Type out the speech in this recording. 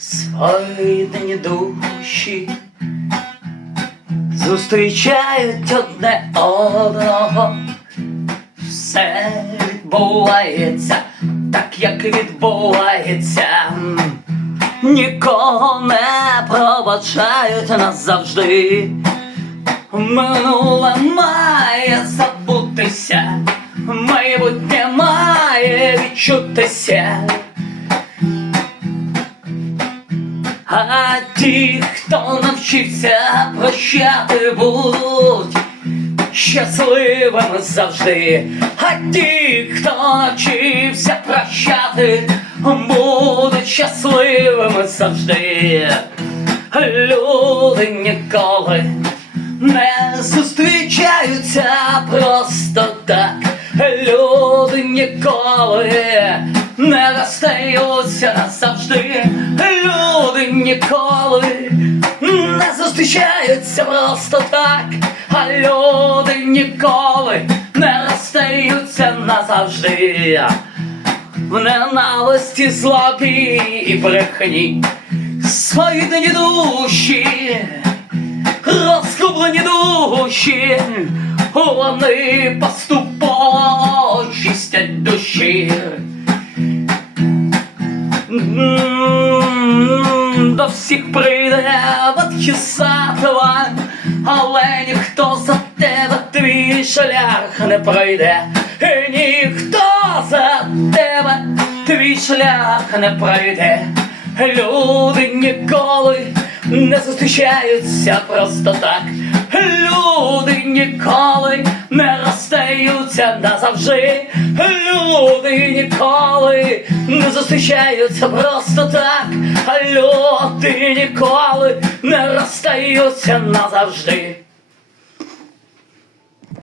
Свойдені душі зустрічають одне одного. Все відбувається так, як відбувається. Нікого не пробачають назавжди. Минуле має забутися, майбутнє має відчутися. А ті, хто навчився прощати, будуть щасливими завжди. А ті, хто навчився прощати, будуть щасливими завжди. Люди ніколи не зустрічаються просто так. Люди ніколи не розстаються назавжди. Ніколи не зустрічаються просто так. А люди ніколи не розстаються назавжди. В ненависті злобі і брехні свої дні душі розкублені душі, вони поступово Всіх прийде Батхісатова, але ніхто за тебе твій шлях не пройде, і ніхто за тебе твій шлях не пройде. Люди ніколи не зустрічаються просто так. Люди ніколи не розстаються назавжди. Люди ніколи не зустрічаються просто так. А люди ніколи не розстаються назавжди.